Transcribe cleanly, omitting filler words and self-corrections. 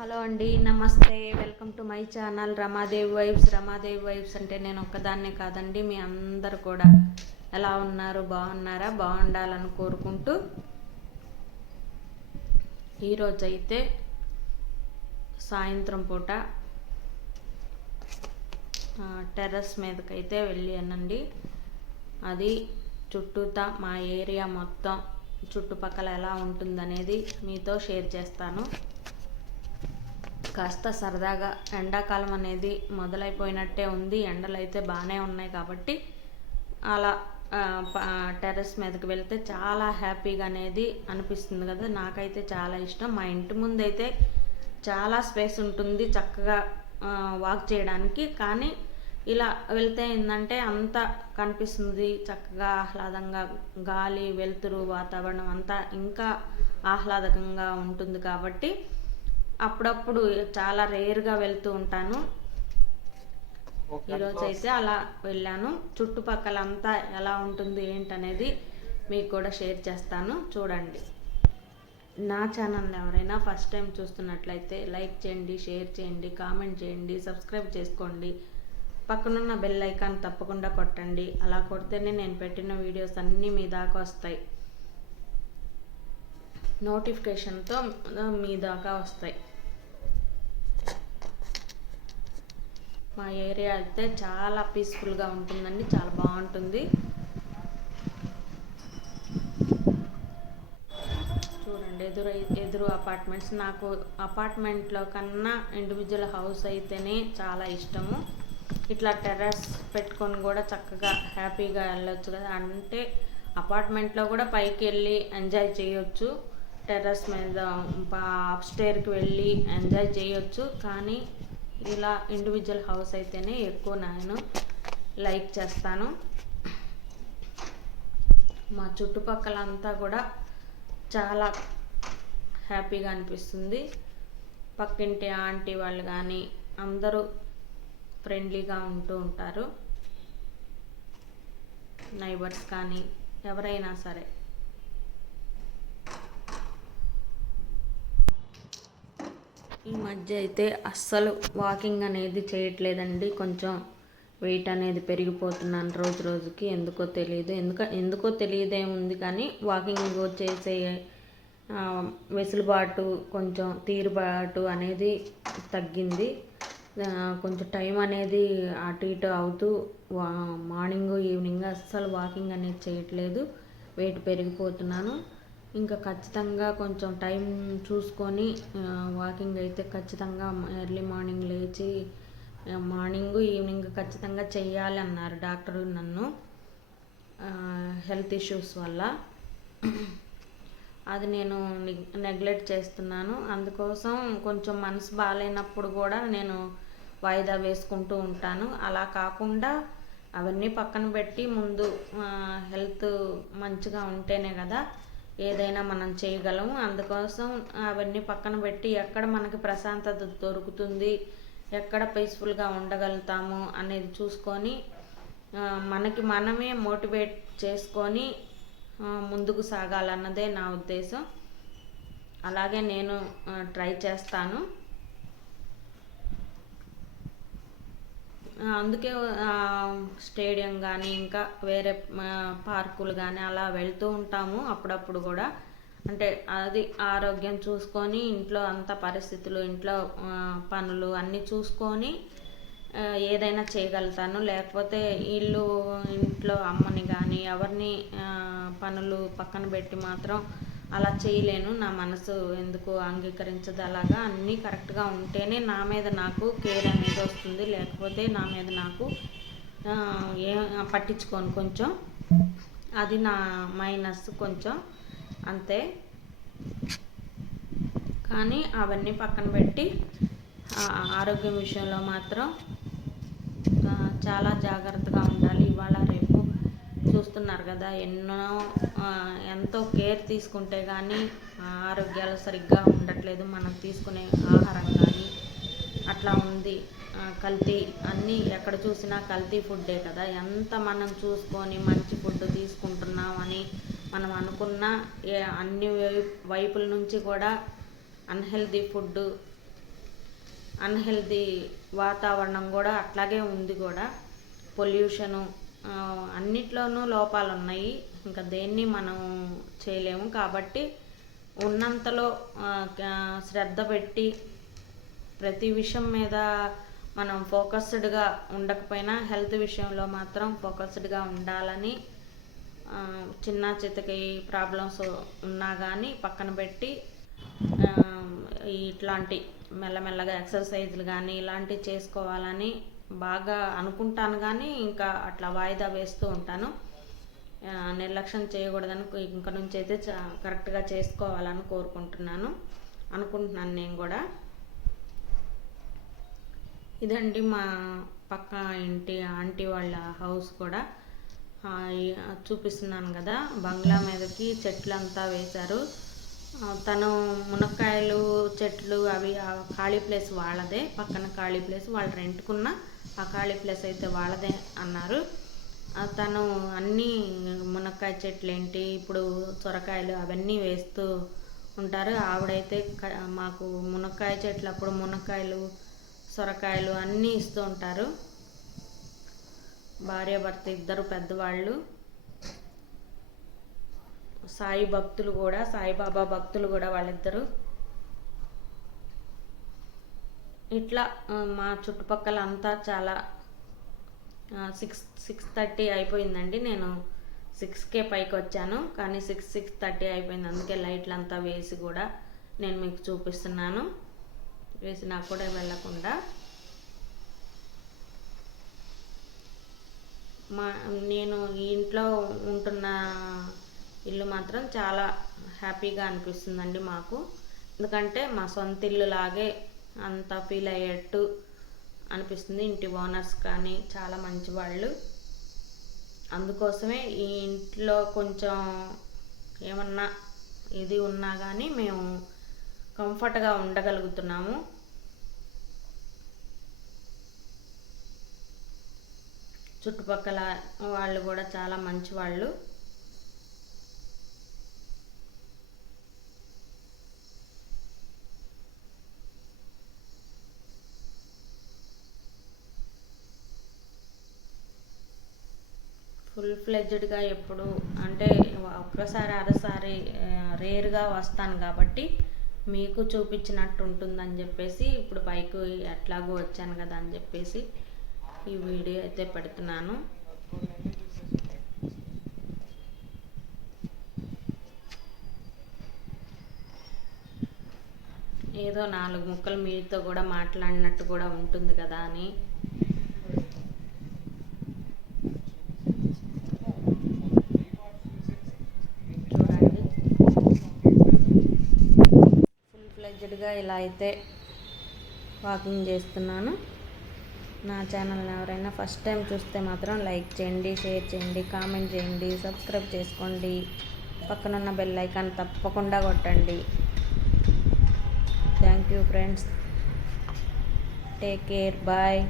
Hello అండి, నమస్తే. Welcome to my channel Ramadevi vibes. Ramadevi vibes అంటే నేను ఒక్కదాన్నే కాదండి, మీ అందరు కూడా ఎలా ఉన్నారు? బాగున్నారా? బాగుండాలని కోరుకుంటూ ఈరోజైతే సాయంత్రం పూట టెర్రస్ మీదకైతే వెళ్ళానండి. అది చుట్టూతా మా ఏరియా మొత్తం చుట్టుపక్కల ఎలా ఉంటుందనేది మీతో షేర్ చేస్తాను. కాస్త సరదాగా ఎండాకాలం అనేది మొదలైపోయినట్టే ఉంది. ఎండలు అయితే బాగానే ఉన్నాయి కాబట్టి అలా టెర్రస్ మీదకి వెళ్తే చాలా హ్యాపీగా అనేది అనిపిస్తుంది కదా. నాకైతే చాలా ఇష్టం. మా ఇంటి ముందు అయితే చాలా స్పేస్ ఉంటుంది చక్కగా వాక్ చేయడానికి. కానీ ఇలా వెళ్తే ఏంటంటే అంతా కనిపిస్తుంది చక్కగా, ఆహ్లాదంగా, గాలి వెలుతురు వాతావరణం అంతా ఇంకా ఆహ్లాదకంగా ఉంటుంది కాబట్టి అప్పుడప్పుడు చాలా రేర్గా వెళ్తూ ఉంటాను. ఈరోజు అయితే అలా వెళ్ళాను. చుట్టుపక్కల అంతా ఎలా ఉంటుంది ఏంటనేది మీకు కూడా షేర్ చేస్తాను, చూడండి. నా ఛానల్ని ఎవరైనా ఫస్ట్ టైం చూస్తున్నట్లయితే లైక్ చేయండి, షేర్ చేయండి, కామెంట్ చేయండి, సబ్స్క్రైబ్ చేసుకోండి. పక్కనున్న బెల్ ఐకాన్ తప్పకుండా కొట్టండి. అలా కొడితేనే నేను పెట్టిన వీడియోస్ అన్నీ మీ దాకా వస్తాయి, నోటిఫికేషన్తో మీ దాకా వస్తాయి. మా ఏరియా అయితే చాలా పీస్ఫుల్గా ఉంటుందండి, చాలా బాగుంటుంది. చూడండి, ఎదురు అపార్ట్మెంట్స్. నాకు అపార్ట్మెంట్లో కన్నా ఇండివిజువల్ హౌస్ అయితేనే చాలా ఇష్టము. ఇట్లా టెర్రస్ పెట్టుకొని కూడా చక్కగా హ్యాపీగా వెళ్ళొచ్చు కదా. అంటే అపార్ట్మెంట్లో కూడా పైకి వెళ్ళి ఎంజాయ్ చేయొచ్చు, టెర్రస్ మీద అప్స్టేర్కి వెళ్ళి ఎంజాయ్ చేయొచ్చు. కానీ ఇలా ఇండివిజువల్ హౌస్ అయితేనే ఎక్కువ నేను లైక్ చేస్తాను. మా చుట్టుపక్కల అంతా కూడా చాలా హ్యాపీగా అనిపిస్తుంది. పక్కింటి ఆంటీ వాళ్ళు కానీ అందరూ ఫ్రెండ్లీగా ఉంటూ ఉంటారు. నైబర్స్ కానీ ఎవరైనా సరే. ఈ మధ్య అయితే అస్సలు వాకింగ్ అనేది చేయట్లేదండి. కొంచెం వెయిట్ అనేది పెరిగిపోతున్నాను రోజు రోజుకి. ఎందుకో తెలియదేముంది కానీ వాకింగ్ చేసే వెసులుబాటు, కొంచెం తీరుబాటు అనేది తగ్గింది. కొంచెం టైం అనేది అటు ఇటు అవుతూ మార్నింగ్ ఈవినింగ్ అస్సలు వాకింగ్ అనేది చేయట్లేదు. వెయిట్ పెరిగిపోతున్నాను. ఇంకా ఖచ్చితంగా కొంచెం టైం చూసుకొని వాకింగ్ అయితే ఖచ్చితంగా ఎర్లీ మార్నింగ్ లేచి మార్నింగ్ ఈవినింగ్ ఖచ్చితంగా చెయ్యాలి అన్నారు డాక్టరు నన్ను, హెల్త్ ఇష్యూస్ వల్ల. అది నేను నెగ్లెక్ట్ చేస్తున్నాను. అందుకోసం కొంచెం మనసు బాగాలేనప్పుడు కూడా నేను వాయిదా వేసుకుంటూ ఉంటాను. అలా కాకుండా అవన్నీ పక్కన పెట్టి ముందు హెల్త్ మంచిగా ఉంటేనే కదా ఏదైనా మనం చేయగలము. అందుకోసం అవన్నీ పక్కన పెట్టి ఎక్కడ మనకి ప్రశాంతత దొరుకుతుంది, ఎక్కడ పీస్ఫుల్గా ఉండగలుగుతాము అనేది చూసుకొని మనకి మనమే మోటివేట్ చేసుకొని ముందుకు సాగాలన్నదే నా ఉద్దేశం. అలాగే నేను ట్రై చేస్తాను. అందుకే స్టేడియం కానీ ఇంకా వేరే పార్కులు కానీ అలా వెళ్తూ ఉంటాము అప్పుడప్పుడు కూడా. అంటే అది ఆరోగ్యం చూసుకొని ఇంట్లో అంత పరిస్థితులు, ఇంట్లో పనులు అన్నీ చూసుకొని ఏదైనా చేయగలుగుతాను. లేకపోతే ఇంట్లో అమ్మని కానీ ఎవరిని పనులు పక్కన పెట్టి మాత్రం అలా చేయలేను. నా మనసు ఎందుకు అంగీకరించదు. అలాగా అన్నీ కరెక్ట్గా ఉంటేనే నా మీద నాకు కేర్ అనేది వస్తుంది. లేకపోతే నా మీద నాకు పట్టించుకోను కొంచెం. అది నా మైనస్ కొంచెం, అంతే. కానీ అవన్నీ పక్కన పెట్టి ఆరోగ్యం విషయంలో మాత్రం చాలా జాగ్రత్తగా ఉండాలి. ఇవాళ రేపు చూస్తున్నారు కదా, ఎంతో కేర్ తీసుకుంటే కానీ ఆరోగ్యాలు సరిగ్గా ఉండట్లేదు. మనం తీసుకునే ఆహారం కానీ అట్లా ఉంది. కల్తీ, అన్నీ ఎక్కడ చూసినా కల్తీ ఫుడ్డే కదా. ఎంత మనం చూసుకొని మంచి ఫుడ్ తీసుకుంటున్నామని మనం అనుకున్నా అన్ని వైపుల నుంచి కూడా అన్హెల్దీ ఫుడ్ అన్హెల్తీ వాతావరణం కూడా అట్లాగే ఉంది కూడా. పొల్యూషను అన్నిట్లోనూ లోపాలు ఉన్నాయి. ఇంకా దేన్ని మనం చేయలేము. కాబట్టి ఉన్నంతలో శ్రద్ధ పెట్టి ప్రతి విషయం మీద మనం ఫోకస్డ్గా ఉండకపోయినా హెల్త్ విషయంలో మాత్రం ఫోకస్డ్గా ఉండాలని, చిన్న చితకి ప్రాబ్లమ్స్ ఉన్నా కానీ పక్కన పెట్టి ఇట్లాంటి మెల్లమెల్లగా ఎక్సర్సైజ్లు కానీ ఇలాంటివి చేసుకోవాలని బాగా అనుకుంటాను. కానీ ఇంకా అట్లా వాయిదా వేస్తూ ఉంటాను. నిర్లక్ష్యం చేయకూడదని ఇంక నుంచి అయితే కరెక్ట్గా చేసుకోవాలని అనుకుంటున్నాను నేను కూడా. ఇదండి మా పక్క ఇంటి ఆంటీ వాళ్ళ హౌస్ కూడా చూపిస్తున్నాను కదా. బంగ్లా మీదకి చెట్లంతా వేశారు. తను మునక్కాయలు చెట్లు అవి ఖాళీ ప్లేస్ వాళ్ళదే, పక్కన ఖాళీ ప్లేస్ వాళ్ళు రెంట్కున్న ఆ ఖాళీ ప్లేస్ అయితే వాళ్ళదే అన్నారు. తను అన్నీ మునక్కాయ చెట్లు ఏంటి ఇప్పుడు సొరకాయలు అవన్నీ వేస్తూ ఉంటారు. ఆవిడైతే మాకు మునక్కాయ చెట్లు అప్పుడు మునక్కాయలు సొరకాయలు అన్నీ ఇస్తూ ఉంటారు. భార్యాభర్త ఇద్దరు పెద్దవాళ్ళు, సాయిబాబా భక్తులు కూడా వాళ్ళిద్దరు. ఇట్లా మా చుట్టుపక్కల అంతా చాలా 6:30 అయిపోయిందండి. నేను 6కే పైకి వచ్చాను, కానీ 6:30 అయిపోయింది. అందుకే లైట్లు అంతా వేసి కూడా నేను మీకు చూపిస్తున్నాను. వేసినా కూడా వెళ్ళకుండా నేను ఈ ఇంట్లో ఉంటున్న ఇల్లు మాత్రం చాలా హ్యాపీగా అనిపిస్తుందండి మాకు. ఎందుకంటే మా సొంత ఇల్లు లాగే అంత ఫీల్ అయ్యేట్టు అనిపిస్తుంది. ఇంటి ఓనర్స్ కానీ చాలా మంచి వాళ్ళు. అందుకోసమే ఈ ఇంట్లో కొంచెం ఏమన్నా ఇది ఉన్నా కానీ మేము కంఫర్ట్గా ఉండగలుగుతున్నాము. చుట్టుపక్కల వాళ్ళు కూడా చాలా మంచి వాళ్ళు. ఫుల్ ఫ్లెడ్జ్డ్గా ఎప్పుడు అంటే ఒక్కసారి అరసారి రేర్గా వస్తాను కాబట్టి మీకు చూపించినట్టు ఉంటుందని చెప్పేసి ఇప్పుడు పైకి ఎట్లాగో వచ్చాను కదా అని చెప్పేసి ఈ వీడియో అయితే పెడుతున్నాను. ఏదో 4 ముక్కలు మీతో కూడా మాట్లాడినట్టు కూడా ఉంటుంది కదా అని. చూడండి, ఫుల్ ఫ్లెడ్జ్డ్గా ఇలా అయితే వాకింగ్ చేస్తున్నాను. నా ఛానల్ని ఎవరైనా ఫస్ట్ టైం చూస్తే మాత్రం లైక్ చేయండి, షేర్ చేయండి, కామెంట్ చేయండి, సబ్స్క్రైబ్ చేసుకోండి. పక్కనున్న బెల్ ఐకాన్ తప్పకుండా కొట్టండి. Thank you friends. Take care. Bye.